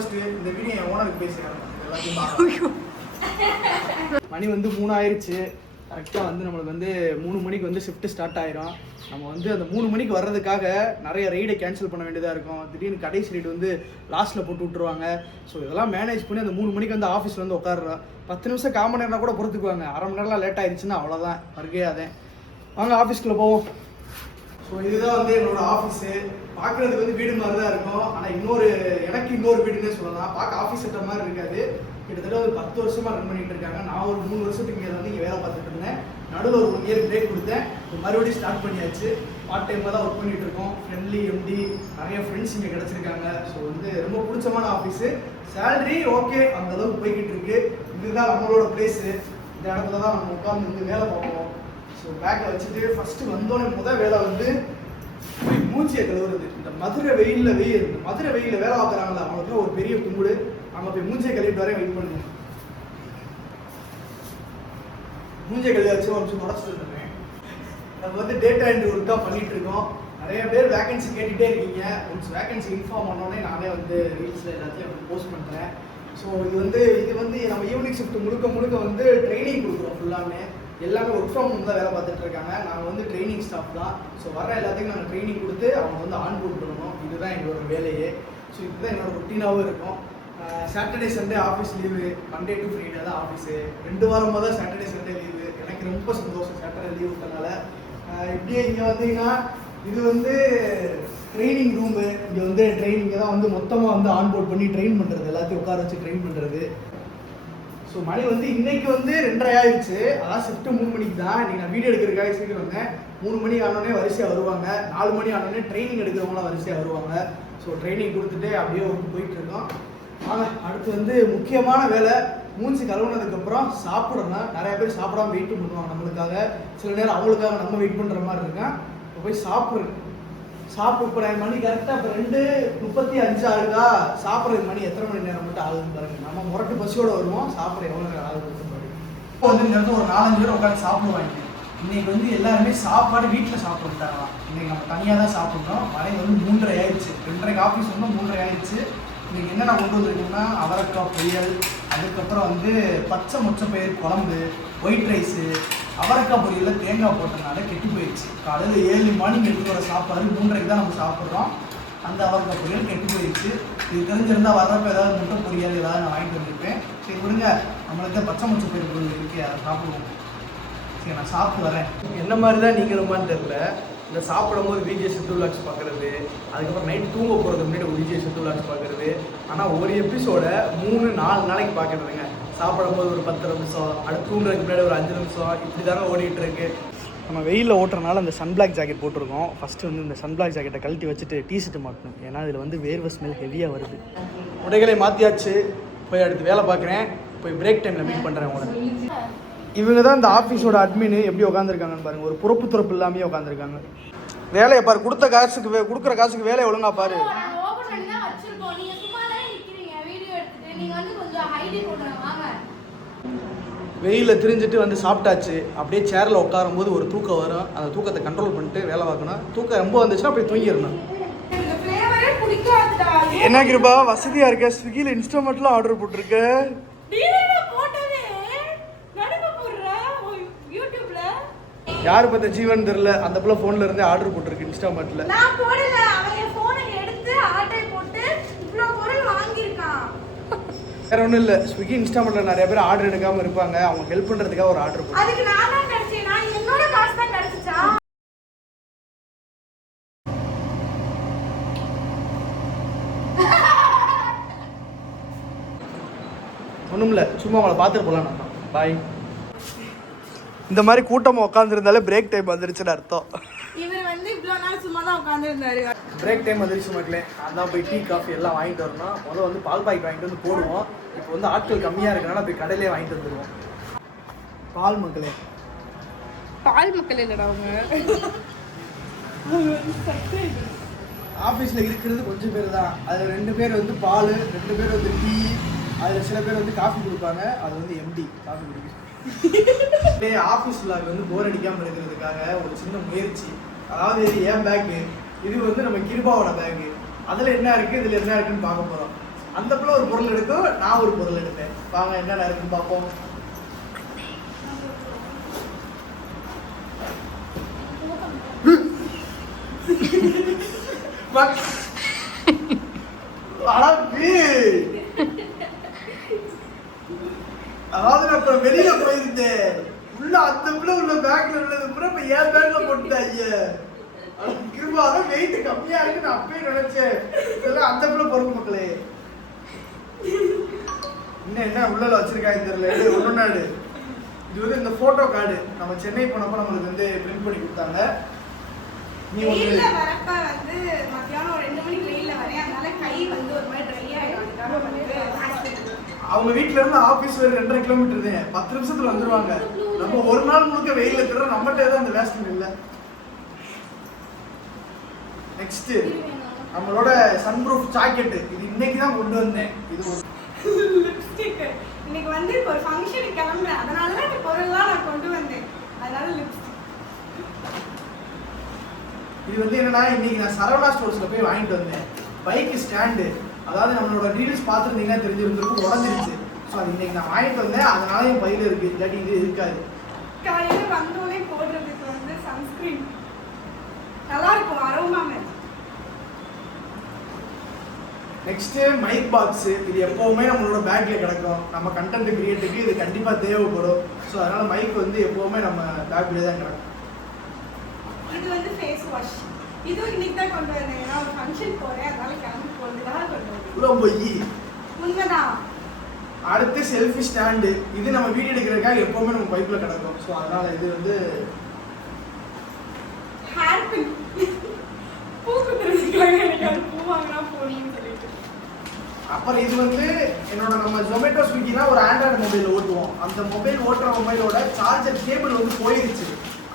First இந்த video என் ஓனருக்கு பேசுகிறேன் எல்லாத்தையும். மணி வந்து 3 ஆயிடுச்சு. கரெக்டாக வந்து நம்மளுக்கு வந்து 3 மணிக்கு வந்து ஷிஃப்ட்டு ஸ்டார்ட் ஆயிரும். நம்ம வந்து அந்த 3 மணிக்கு வர்றதுக்காக நிறைய ரைடை கேன்சல் பண்ண வேண்டியதாக இருக்கும். திடீர்னு கடைசி ரைடு வந்து லாஸ்ட்டில் போட்டு விட்ருவாங்க. ஸோ இதெல்லாம் மேனேஜ் பண்ணி அந்த 3 மணிக்கு வந்து ஆஃபீஸில் வந்து உட்காடுறோம். 10 நிமிஷம் காமன் நேரம் கூட பொறுத்துக்குவாங்க. அரை மணி நேரம்லாம் லேட் ஆயிடுச்சுன்னா அவ்வளோதான், வருகையாதேன். வாங்க ஆஃபீஸ்க்குள்ளே போவோம். ஸோ இதுதான் வந்து என்னோட ஆஃபீஸு. பார்க்குறதுக்கு வந்து வீடு மாதிரி தான் இருக்கும். ஆனால் எனக்கு இன்னொரு வீடுன்னே சொல்லலாம். பார்க்க ஆஃபீஸ் செட்டர் மாதிரி இருக்காது. கிட்டத்தட்ட ஒரு 10 வருஷமாக ரன் பண்ணிட்டு இருக்காங்க. நான் ஒரு 3 வருஷத்துக்கு இங்கே வந்து இங்கே வேலை பார்த்துட்டு இருந்தேன். நடுவில் ஒரு 1 இயர் பிரேக் கொடுத்தேன். மறுபடியும் ஸ்டார்ட் பண்ணியாச்சு. பார்ட் டைமாக தான் ஒர்க் பண்ணிட்டு இருக்கோம். ஃப்ரெண்ட்லி எம்டி, நிறைய ஃப்ரெண்ட்ஸ் இங்கே கிடச்சிருக்காங்க. ஸோ வந்து ரொம்ப பிடிச்சமான ஆஃபீஸு. சேலரி ஓகே, அந்த அளவுக்கு போய்கிட்டு இருக்கு. இதுதான் நம்மளோட பிளேஸு. இந்த இடத்துல தான் நம்ம உட்காந்து வந்து வேலை பார்ப்போம். ஸோ பேக்கை வச்சுட்டு ஃபஸ்ட்டு வந்தோடனே வேலை வந்து மூச்சியை கழுவுறது. இந்த மதுரை வெயிலில் வேலை பார்க்குறாங்களா அவங்களுக்கு ஒரு பெரிய கும்பிடு. அங்கே போய் மூஞ்சியை கழுவிட்டு வரேன், வெயிட் பண்ணுங்க. மூஞ்சியை கழுவி வச்சு ஒரு நிமிஷம் தொடச்சிட்டு இருந்தேன். நம்ம வந்து டேட்டா என்ட்ரி ஒர்க் தான் பண்ணிட்டு இருக்கோம். நிறைய பேர் வேகன்சி கேட்டுகிட்டே இருக்கீங்க. ஒன்ஸ் வேகன்சி இன்ஃபார்ம் பண்ணோடனே நானே வந்து ரீல்ஸில் எல்லாத்தையும் வந்து போஸ்ட் பண்ணுறேன். ஸோ இது வந்து நம்ம ஈவினிங் ஷிஃப்ட் முழுக்க வந்து ட்ரைனிங் கொடுக்குறோம். ஃபுல்லாமே எல்லாமே ஒர்க் ஃப்ரம் ஹோம் தான் வேலை பார்த்துட்டு இருக்காங்க. நாங்கள் வந்து ட்ரைனிங் ஸ்டாஃப் தான். ஸோ வர எல்லாத்தையும் நாங்கள் ட்ரைனிங் கொடுத்து அவங்க வந்து ஆன்போர்ட் பண்ணணும். இதுதான் எங்களோட வேலையே. ஸோ இதுதான் என்னோட ரொட்டீனாகவும் இருக்கும். Saturday Sunday office leave, Monday to Friday தான் ஆஃபீஸு. 2 வாரமாக தான் சாட்டர்டே சண்டே லீவு. எனக்கு ரொம்ப சந்தோஷம் சாட்டர்டே லீவ் இருக்கிறதுனால. இப்படியே இங்கே வந்தீங்கன்னா இது வந்து ட்ரைனிங் ரூமு. இங்கே வந்து ட்ரைனிங்கை தான் வந்து மொத்தமாக வந்து ஆன்போர்ட் பண்ணி ட்ரெயின் பண்ணுறது, எல்லாத்தையும் உட்கார வச்சு ட்ரெயின் பண்ணுறது. ஸோ மணி வந்து இன்னைக்கு வந்து 2:30 ஆயிடுச்சு. அதான் ஷிஃப்ட்டு 3 மணிக்கு தான். இன்னைக்கு நான் வீடியோ எடுக்கிறதுக்காக சீக்கிரம் வந்தேன். 3 மணி ஆனோடனே வரிசையாக வருவாங்க. 4 மணி ஆனோடனே ட்ரைனிங் எடுக்கிறவங்களாம் வரிசையாக வருவாங்க. ஸோ ட்ரைனிங் கொடுத்துட்டு அப்படியே ஒர்க் போயிட்டு இருக்கோம். அடுத்து வந்து முக்கியமான வேலை, மூஞ்சி கழுவுனதுக்கப்புறம் சாப்பிடணும். நிறைய பேர் சாப்பிடாம வெயிட் பண்ணுவாங்க நம்மளுக்காக. சில நேரம் அவங்களுக்காக நம்ம வெயிட் பண்ணுற மாதிரி இருக்கேன். இப்போ போய் சாப்பிட்றேன். இப்போ மணி கரெக்டாக இப்போ 2:35 ஆகுதா. சாப்பிட்றது மணி எத்தனை மணி நேரம் மட்டும் ஆகுதுன்னு பாருங்க. நம்ம முரட்டு பசியோடு வருவோம். சாப்பிட்ற எவ்வளோ நேரம் ஆகுதுன்னு பாருங்க. இப்போ வந்து இந்த இடத்துல ஒரு 4-5 பேர் உட்காந்து சாப்பிடுவாங்க. இன்னைக்கு வந்து எல்லாருமே சாப்பாடு வீட்டில் சாப்பிட்டுட்டாங்களாம். இன்னைக்கு நம்ம தனியாக தான் சாப்பிட்றோம். மணி வந்து 3:30 ஆயிடுச்சு. 2:30 ஆஃபீஸ் வந்து 3:30 ஆயிடுச்சு. இன்னைக்கு என்னென்ன கொண்டு வந்துருக்கோம்னா அவரைக்காய் பொரியல், அதுக்கப்புறம் வந்து பச்சை மொச்சப்பயிர் குழம்பு, ஒயிட் ரைஸு, அவரைக்காய் பொரியலில் தேங்காய் போட்டதுனால கெட்டு போயிடுச்சு. காலையில் 7 மணிக்கு எடுத்து வர சாப்பாடு 3:30 தான் நம்ம சாப்பிட்றோம். அந்த அவரைக்காய் பொரியல் கெட்டு போயிடுச்சு. இது தெரிஞ்சிருந்தால் வர்றப்ப ஏதாவது முட்டை பொரியல் ஏதாவது நான் வாங்கிட்டு வந்துருப்பேன். சரி விடுங்க, நம்மளுக்கு பச்சை மொச்சப்பயிர் பொரியல் இருக்குது, அதை சாப்பிடுவோம். சரி நான் சாப்பிட்டு வரேன். என்ன மாதிரி தான் நீங்களுமான்னு தெரியல. இந்த சாப்பிடும்போது விஜய் சித்து விளாக்ஸ் பார்க்குறது, அதுக்கப்புறம் நைட் தூங்க போகிறதுக்கு முன்னாடி ஒரு விஜய் சித்து விளாக்ஸ் பார்க்குறது. ஆனால் ஒரு எபிசோட 3-4 நாளைக்கு பார்க்குறதுங்க. சாப்பிடும்போது ஒரு 10 நிமிஷம், அடுத்து தூங்குறதுக்கு முன்னாடி ஒரு 5 நிமிஷம், இப்படி தானே ஓடிட்டு இருக்கு. நம்ம வெயிலில் ஓட்டுறதுனால அந்த சன்பிளாக் ஜாக்கெட் போட்டிருக்கோம். ஃபஸ்ட்டு வந்து இந்த சன்பிளாக் ஜாக்கெட்டை கழட்டி வச்சுட்டு டிஷர்ட்டு மாட்டணும். ஏன்னா இதில் வந்து வேர்வை ஸ்மெல் ஹெவியாக வருது. உடைகளை மாற்றியாச்சு. போய் அடுத்து வேலை பார்க்குறேன். போய் பிரேக் டைமில் மீட் பண்ணுறேன் உங்களை. இவங்க தான் இந்த ஆஃபீஸோட அட்மின். எப்படி உட்காந்துருக்காங்கன்னு பாருங்கள். ஒரு துறப்பு இல்லாமே உட்காந்துருக்காங்க. வேலையை பாரு, கொடுக்குற காசுக்கு வேலையை ஒழுங்கா பாரு. வெயிலில் திரிஞ்சிட்டு வந்து சாப்பிட்டாச்சு. அப்படியே சேரில் உட்காரும் போது ஒரு தூக்கம் வரும். அந்த தூக்கத்தை கண்ட்ரோல் பண்ணிட்டு வேலை பார்க்கணும். தூக்கம் ரொம்ப வந்துச்சுன்னா போய் தூங்கிடணும். என்ன கிருபா வசதியாக இருக்க, ஸ்விக்கியில் இன்ஸ்டாமெண்ட்லாம் ஆர்டர் போட்டிருக்க. யாரு பார்த்த ஜீவன் தெரியல, அந்த பிள்ளை ஃபோன்ல இருந்தே ஆர்டர் போட்டுருக்கு இன்ஸ்டாமார்ட்ல. நான் போடல, அவன் என் ஃபோனை எடுத்து ஆர்டர் போட்டு இவ்ளோ பொருள் வாங்கியிருக்கான். வேற ஒன்றும் இல்லை, ஸ்விக்கி இன்ஸ்டாமார்ட்ல நிறைய பேர் ஆர்டர் எடுக்காம இருப்பாங்க. அவங்க ஹெல்ப் பண்றதுக்காக ஒரு ஆர்டர் போட்டு. அதுக்கு நான் தான் கிடைச்சேன். நான் என்னோட காசு தான் கிடைச்சா. ஒன்றும் இல்லை, சும்மா அவங்கள பார்த்துட்டு போகலாம். நம்ம பாய். இந்த மாதிரி கூட்டமாக உட்காந்துருந்தாலே பிரேக் டைம் வந்துருச்சுன்னு அர்த்தம். இவர் வந்து இவ்வளோ நாள் சும்மா தான் உட்காந்துருந்தாரு. பிரேக் டைம் வந்துருச்சு மக்களே. அதான் போய் டீ காஃபி எல்லாம் வாங்கிட்டு வரணும். முதல்ல வந்து பால் பாக்கெட் வாங்கிட்டு வந்து போடுவோம். இப்போ வந்து ஆட்கள் கம்மியாக இருக்கனால போய் கடையிலே வாங்கிட்டு வந்துடுவோம். பால் மக்களே. பால் மக்கள் இல்லைடா அவங்க. ஆஃபீஸில் இருக்கிறது கொஞ்சம் பேர் தான். அதில் 2 பேர் வந்து பால், 2 பேர் வந்து டீ, அதில் சில பேர் வந்து காஃபி கொடுப்பாங்க. அது வந்து எம்டி காஃபி குடிக்கும். ஆஃபீஸ் விளாக் வந்து போர் அடிக்காமல் இருக்கிறதுக்காக ஒரு சின்ன முயற்சி. அதாவது இது ஏன் பேக்கு, இது வந்து நம்ம கிருபாவோட பேக்கு. அதில் என்ன இருக்குது, இதில் என்ன இருக்குன்னு பார்க்க போகிறோம். அந்த பிள்ளை ஒரு பொருள் எடுக்கும், நான் ஒரு பொருள் எடுப்பேன். வாங்க என்ன இருக்குன்னு பார்ப்போம். அதாவது நான் வெளியில போயிருந்தேன், உள்ள அந்த பிள்ளை உள்ள பேக்ல உள்ளது கூட இப்ப என் பேக்ல போட்டுட்டாங்க. கிருபாதான் வெயிட் கம்மியா இருக்கு நான் அப்பயே நினைச்சேன். இதெல்லாம் அந்த பிள்ளை பொறுப்பு மக்களே. இன்னும் என்ன உள்ள வச்சிருக்காங்க தெரியல. ஒன்னொன்னாடு இது வந்து இந்த போட்டோ கார்டு நம்ம சென்னை போனப்போ நம்மளுக்கு வந்து பிரிண்ட் பண்ணி கொடுத்தாங்க. நீ வெயில்ல வரப்ப வந்து மத்தியானம் ஒரு 2 மணிக்கு வெயில்ல வரேன், அதனால கை வந்து ஒரு மாதிரி ட்ரை ஆயிடும். அதுக்காக வந்து அவங்க வீட்ல இருந்து ஆபீஸ் ஒரு 2.5 கிலோமீட்டர் தான், 10 நிமிஷத்துல வந்துருவாங்க. நம்ம ஒரு நாள் முழுக்க வெயில்ல திற நம்மகிட்ட தான் அந்த வேஸ்ட் இல்ல. நெக்ஸ்ட் நம்மளோட சன்ரூஃப் ஜாக்கெட், இது இன்னைக்கு தான் கொண்டு வந்தேன். இது ஒரு லிப்ஸ்டிக். இன்னைக்கு வந்து ஒரு ஃபங்க்ஷனுக்கு கிளம்புறேன், அதனால தான் இந்த பொருள்லாம் நான் கொண்டு வந்தேன். அதனால லிப்ஸ்டிக். இது வந்து என்னன்னா இன்னைக்கு நான் சரவணா ஸ்டோர்ஸ்ல போய் வாங்கிட்டு வந்தேன். பைக் ஸ்டாண்டு, அதாவது நம்மளோட ரீல்ஸ் பார்த்துருந்தீங்கன்னா தெரிஞ்சிருந்திருக்கும், உடஞ்சிருச்சு. ஸோ அது இன்னைக்கு நான் வாங்கிட்டு வந்தேன், அதனால என் பையில இருக்கு, இல்லாட்டி இது இருக்காது. காலையில வந்தோடனே போடுறதுக்கு வந்து சன்ஸ்கிரீன் நல்லா இருக்கும், aroma ma'am. Next mic box, இது எப்பவுமே நம்மளோட பேக்ல கிடக்கும். நம்ம கண்டென்ட் கிரியேட்டுக்கு இது கண்டிப்பா தேவைப்படும். ஸோ அதனால மைக் வந்து எப்பவுமே நம்ம பேக்ல தான் கிடக்கும். இது வந்து ஃபேஸ் வாஷ், இதுவும் இன்னைக்கு தான் கொண்டு வந்தேன். நான் ஒரு ஃபங்க்ஷன் போறேன், அதனால கிளம்பி போறதுக்காக கொண்டு வந்தேன். ரொம்ப உண்மைதான். அடுத்து செல்ஃபி ஸ்டாண்டு, இது நம்ம வீடியோ எடுக்கிறதுக்காக எப்பவுமே நம்ம பைப்ல கிடக்கும். ஸோ அதனால இது வந்து ஹேர் பின், பூ குத்துறதுக்காக எனக்கு அது பூ வாங்கினா போகணும்னு சொல்லிட்டு. அப்புறம் இது வந்து என்னோட நம்ம ஜொமேட்டோ ஸ்விக்கினா ஒரு ஆண்ட்ராய்டு மொபைல் ஓட்டுவோம். அந்த மொபைல் ஓட்டுற மொபைலோட சார்ஜர் கேபிள் வந்து போயிருச்சு.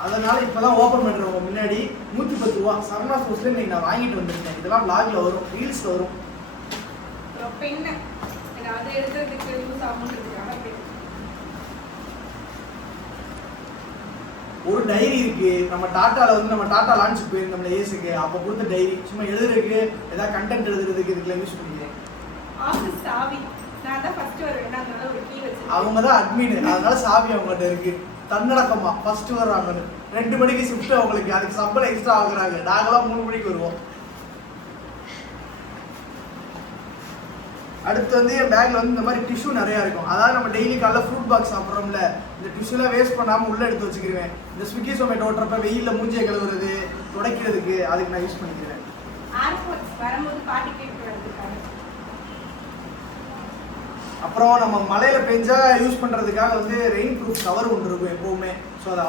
அதனால இப்பதான் ஓபன் பண்றவங்க முன்னாடி 110 ரூபா சரவணா ஸ்டோர்ஸ்ல இன்னைக்கு நான் வாங்கிட்டு வந்திருக்கேன். இதெல்லாம் vlogல வரும், ரீல்ஸ்ல வரும். பெண்ணு ஏதாவது எடுக்கிறதுக்கு யூஸ் ஆகுன்றதுக்காக பெண். ஒரு டைரி இருக்கு. நம்ம டாட்டால வந்து நம்ம டாட்டா லான்ச் போயிருந்தோம்ல ஏசுக்கு, அப்போ கொடுத்த டைரி சும்மா எழுதுறதுக்கு, ஏதாவது கண்டென்ட் எழுதுறதுக்கு இதுக்குள்ள யூஸ் பண்ணிக்கிறேன். ஆஃபீஸ் சாவி, நான் தான் ஃபர்ஸ்ட் வருவேன், அதனால ஒரு கீ வச்சிருக்கேன். அவங்க தான் அட்மின், அதனால சாவி அவங்ககிட்ட இருக்கு. தன்னடக்கமா ஃபர்ஸ்ட் வர்றாங்க. 2 மணிக்கு ஷிஃப்ட் அவங்களுக்கு, அதுக்கு சம்பளம் எக்ஸ்ட்ரா ஆகுறாங்க. நாங்களாம் 3 மணிக்கு வருவோம். அடுத்து வந்து என் பேக்ல வந்து இந்த மாதிரி டிஷ்யூ நிறைய இருக்கும். அதாவது நம்ம டெய்லி காலைல ஃப்ரூட் பாக்ஸ் சாப்பிட்றோம்ல, இந்த டிஷ்யூலாம் வேஸ்ட் பண்ணாம உள்ள எடுத்து வச்சுக்கிருவேன். இந்த ஸ்விக்கி சொமேட்டோ ஓட்டுறப்ப வெயில்ல மூஞ்சியை கழுவுறது, துடைக்கிறதுக்கு அதுக்கு நான் யூஸ் பண்ணிக்கிறேன். ஏர்போர்ட்ஸ் வரும்போது பாட்டி கேட்டு வரதுக்காக. அப்புறம் நம்ம மழையில பெஞ்சா யூஸ் பண்றதுக்காக வந்து ரெயின் ப்ரூஃப் கவர் ஒன்று இருக்கும் எப்பவுமே. ஸோ அதை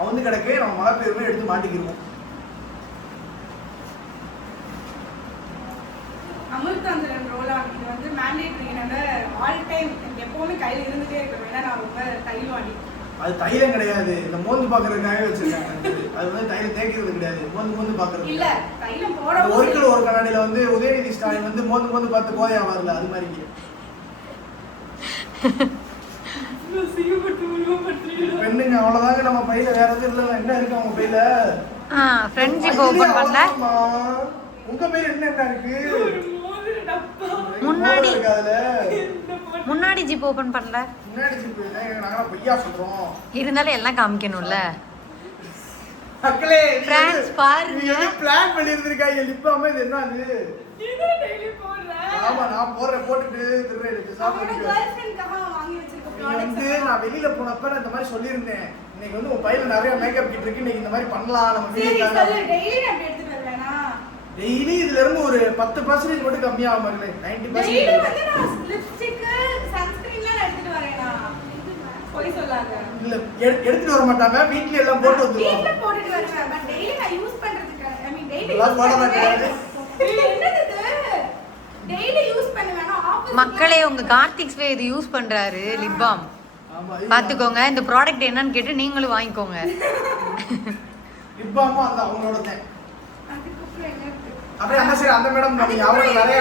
அவங்க கிடக்கே நம்ம மழை பெய்யுமே எடுத்து மாட்டிக்கிடுவோம். அமிர்தாஞ்சலன் ரோல் ஆன், இது வந்து மேண்டேட்டரி. என்னோட ஆல் டைம் எனக்கு எப்பவுமே கையில் இருந்துட்டே இருக்கும். ஏன்னா நான் ரொம்ப தைலவாடி. அது தைலம் கிடையாது, இந்த மோந்து பாக்குறதுக்காக வச்சிருக்காங்க. அது வந்து தைலம் தேய்க்கிறது கிடையாது, மோந்து பாக்குறது. இல்ல தைலம் போட ஒரு கிலோ ஒரு கண்ணாடியில வந்து உதயநிதி ஸ்டாலின் வந்து மோந்து பார்த்து கோதையா வரல, அது மாதிரி. பெண்ணுங்க அவ்வளவுதாங்க நம்ம பையில, வேற எதுவும் இல்ல. என்ன இருக்கு அவங்க பையில? ஃப்ரெண்ட்ஷிப் ஓபன் பண்ணல. உங்க பையில என்ன இருக்கு? முன்னாடி ஜிப் ஓபன் பண்ணல. முன்னாடி ஜிப் இல்ல, நாங்க பையா சொல்றோம். இருந்தாலும் எல்லாம் காமிக்கணும்ல. மக்களே ஃப்ரெண்ட்ஸ் பாருங்க, நீங்க பிளான் பண்ணி இருந்திருக்காங்க. லிப்பாம இது என்ன அது? இது டெய்லி போடுறேன். ஆமா நான் போட்டுட்டு திருறேன் சாப்பிடுறேன். கேர்ள் ஃப்ரெண்ட்காக வாங்கி வச்சிருக்க ப்ராடக்ட்ஸ் வந்து நான் வெளியில போனப்ப இந்த மாதிரி சொல்லியிருந்தேன். இன்னைக்கு வந்து உன் பையில நிறைய மேக்கப் கிட் இருக்கு, இன்னைக்கு இந்த மாதிரி பண்ணலாம் நம்ம வீட்டுக்காக. டெய்லி நான் எடுத்துட்டு வரேனா? டெய்லி இதுல இருந்து ஒரு 10% மட்டும் கம்மியா ஆகும் மக்களே. 90% டெய்லி வந்து நான் லிப்ஸ்டிக், சன்ஸ்கிரீன்லாம் எடுத்துட்டு வரேனா? போய் சொல்லாத. இல்ல எடுத்துட்டு வர மாட்டாங்க, வீட்ல எல்லாம் போட்டு வந்துருவாங்க. வீட்ல போட்டுட்டு வருவேன். பட் டெய்லி நான் யூஸ் பண்றதுக்கு ஐ மீன் டெய்லி எல்லாம் போட மாட்டாங்க. என்னது இது? டெய்லி யூஸ் பண்ணுவேனா? ஆபீஸ் மக்களே உங்க கார்த்திக் ஸ்வே இது யூஸ் பண்றாரு லிப் பாம். ஆமா பாத்துக்கோங்க, இந்த ப்ராடக்ட் என்னன்னு கேட்டு நீங்களும் வாங்கிக்கோங்க. லிப் பாம் அந்த அவங்களோட தான். அதுக்கு அப்புறம் என்ன இருக்கு? அப்படியே அந்த சைடு அந்த மேடம் நீங்க அவங்க நிறைய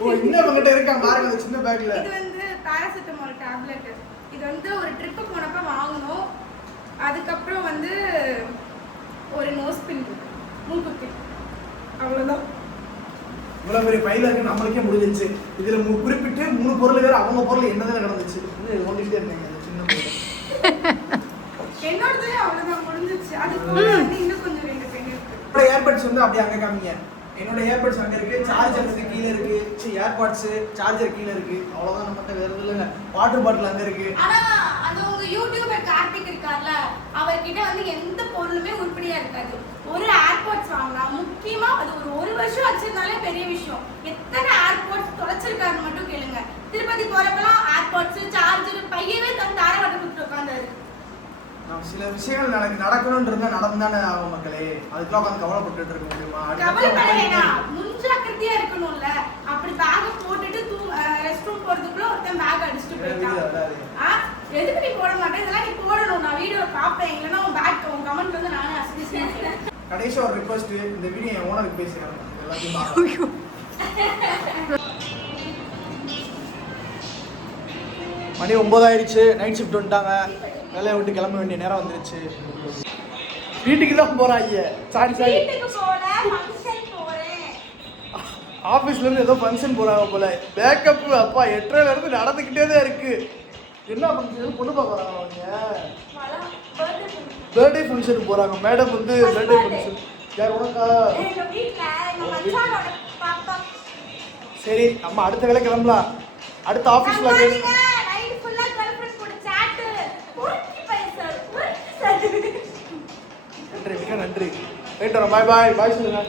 ஓ இன்னும் உங்ககிட்ட இருக்காங்க பாருங்க அந்த சின்ன பேக்ல. இது வந்து பாராசிட்டமால் டேப்லெட். இது வந்து ஒரு ட்ரிப் போனப்ப வாங்குனோம். அதுக்கப்புறம் வந்து ஒரு நோஸ் பின், மூக்குத்தி, அவ்வளவுதான். இவ்வளோ பெரிய பையில இருக்கு நம்மளுக்கே முடிஞ்சிருச்சு. இதுல குறிப்பிட்டு 3 பொருள் வேற அவங்க பொருள் என்னதான் நடந்துச்சு ஓடிக்கிட்டே இருந்தீங்க அந்த சின்ன பொருள். என்னோடது அவ்வளவுதான் முடிஞ்சிச்சு. அது போல வந்து இன்னும் கொஞ்சம் 2 பென் இருக்கு. என்னோட ஏர்பட்ஸ் வந்து அப்படியே அங்க காமிங்க. என்னோட ஏர்பட்ஸ் அங்க இருக்கு, சார்ஜர் வந்து கீழ இருக்கு, ஏர்பாட்ஸ் சார்ஜர் கீழ இருக்கு. அவ்வளவுதான் நம்மகிட்ட வேற எதுவும் இல்லைங்க. வாட்டர் பாட்டில் அங்க இருக்கு. ஆனா அது உங்க யூடியூபர் கார்த்திக் இருக்கார்ல, அவர்கிட்ட வந்து எந்த பொருளுமே உருப்படியா இருக்காது. ஒரு ஏர்பாட்ஸ் வாங்கினா முக்கியமா அது ஒரு வருஷம் வச்சிருந்தாலே பெரிய விஷயம். எத்தனை ஏர்பாட்ஸ் தொலைச்சிருக்காரு மட்டும் கேளுங்க. திருப்பதி போறப்பெல்லாம் ஏர்பாட்ஸ் சார்ஜர் பையவே தார வட்டம் கொடுத்து உட்காந்தாரு. சில விஷயங்கள் நடக்கணும்ன்றத நடந்தானே ஆகும் மக்களே. அதுக்கெல்லாம் உட்காந்து கவலைப்பட்டு இருக்க முடியுமா? கவலைப்பட வேணாம், முன்ஜாக்கிரதையா இருக்கணும்ல. அப்படி பேக் போட்டுட்டு ரெஸ்ட் ரூம் போறதுக்குள்ள ஒருத்தன் பேக் அடிச்சுட்டு போயிட்டான். எதுக்கு நீ போட மாட்டேன்? இதெல்லாம் நீ போடணும். நான் வீடியோ பார்ப்பேன். இல்லைன்னா உன் பேக் உன் கமெண்ட் வந்து நானே அசிஸ்டேன். கடைசி ஒரு ரிக்வெஸ்ட், இந்த வீடியோ என் ஓனருக்கு பேசுறேன். எல்லாத்தையும் மணி 9 ஆயிடுச்சு. நைட் ஷிஃப்ட் வந்துட்டாங்க. வேலையை விட்டு கிளம்ப வேண்டிய நேரம் வந்துருச்சு. வீட்டுக்கு தான் போறாங்க. சாரி வீட்டுக்கு போல ஃபங்க்ஷன் போறேன். ஆபீஸ்ல இருந்து ஏதோ ஃபங்க்ஷன் போறாங்க போல. பேக்கப் அப்பா 8:30ல இருந்து நடந்துக்கிட்டே தான் இருக்கு. என்ன ஃபங்க்ஷன்? பொண்ணு பார்க்க வராங்க அவங்க. பர்த்டே ஃபங்க்ஷனுக்கு போறாங்க. மேடம் வந்து பர்த்டே ஃபங்க்ஷன். யார் உனக்கா? எங்க வீட்ல எங்க மச்சானோட பாப்பா. சரி நம்ம அடுத்த வேலை கிளம்பலாம். அடுத்த ஆபீஸ்ல நைட் ஃபுல்லா கேர்ள்ஃப்ரெண்ட் கூட சாட். ஒருத்தி பைசா. நன்றி, மிக நன்றி. ரைட் வரோம். பாய் பாய். பாய் சொல்லுங்க.